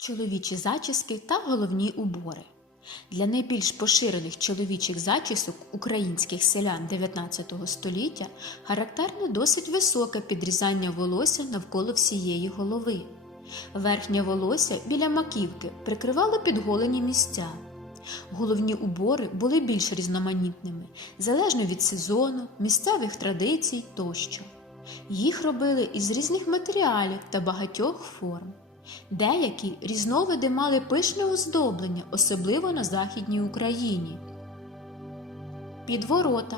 Чоловічі зачіски та головні убори. Для найбільш поширених чоловічих зачісок українських селян 19 століття характерне досить високе підрізання волосся навколо всієї голови. Верхнє волосся біля маківки прикривало підголені місця. Головні убори були більш різноманітними, залежно від сезону, місцевих традицій тощо. Їх робили із різних матеріалів та багатьох форм. Деякі різновиди мали пишне оздоблення, особливо на Західній Україні. Підворота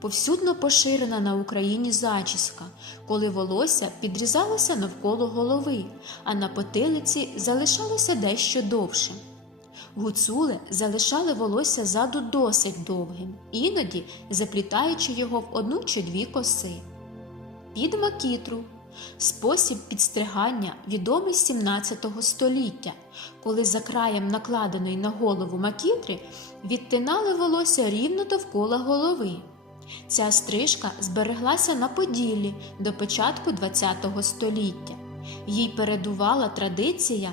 повсюдно поширена на Україні зачіска, коли волосся підрізалося навколо голови, а на потилиці залишалося дещо довше. Гуцули залишали волосся ззаду досить довгим, іноді заплітаючи його в одну чи дві коси. Під макітру спосіб підстригання відомий з 17 століття, коли за краєм накладеної на голову макітри відтинали волосся рівно довкола голови. Ця стрижка збереглася на Поділлі до початку ХХ століття. Їй передувала традиція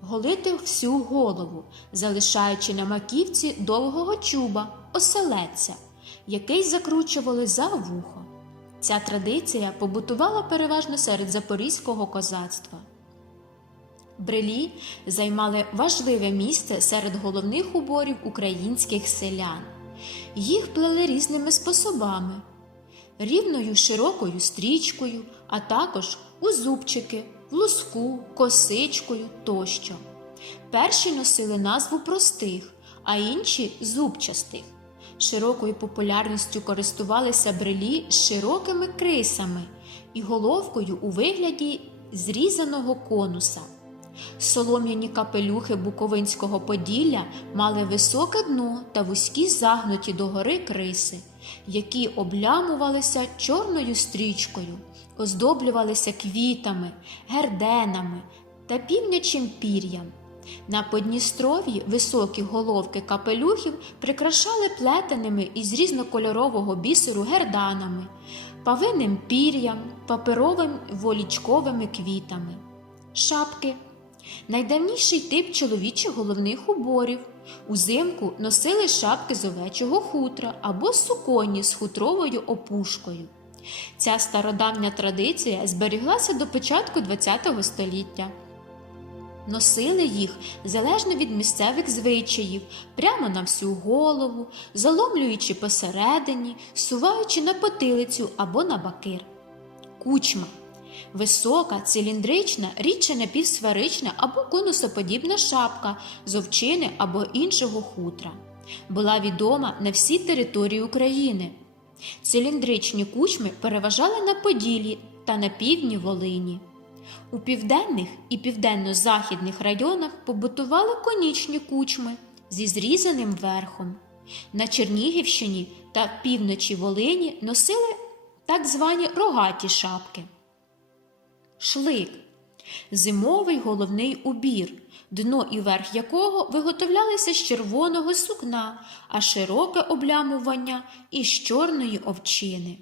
голити всю голову, залишаючи на маківці довгого чуба, оселедця, який закручували за вухо. Ця традиція побутувала переважно серед запорізького козацтва. Брелі займали важливе місце серед головних уборів українських селян. Їх плели різними способами: рівною широкою стрічкою, а також у зубчики, в луску, косичкою тощо. Перші носили назву простих, а інші зубчастих. Широкою популярністю користувалися брелі з широкими крисами і головкою у вигляді зрізаного конуса. Солом'яні капелюхи Буковинського Поділля мали високе дно та вузькі загнуті догори криси, які облямувалися чорною стрічкою, оздоблювалися квітами, герденами та півнячим пір'ям. На Подністров'ї високі головки капелюхів прикрашали плетеними із різнокольорового бісеру герданами, павинним пір'ям, паперовим волічковими квітами. Шапки найдавніший тип чоловічих головних уборів. Узимку носили шапки з овечого хутра або суконі з хутровою опушкою. Ця стародавня традиція зберіглася до початку ХХ століття. Носили їх залежно від місцевих звичаїв, прямо на всю голову, заломлюючи посередині, суваючи на потилицю або на бакир. Кучма висока, циліндрична, рідше напівсферична або конусоподібна шапка з овчини або іншого хутра. Була відома на всій території України. Циліндричні кучми переважали на Поділлі та на півдні Волині. У південних і південно-західних районах побутували конічні кучми зі зрізаним верхом. На Чернігівщині та півночі Волині носили так звані рогаті шапки. Шлик зимовий головний убір, дно і верх якого виготовлялися з червоного сукна, а широке облямування із чорної овчини.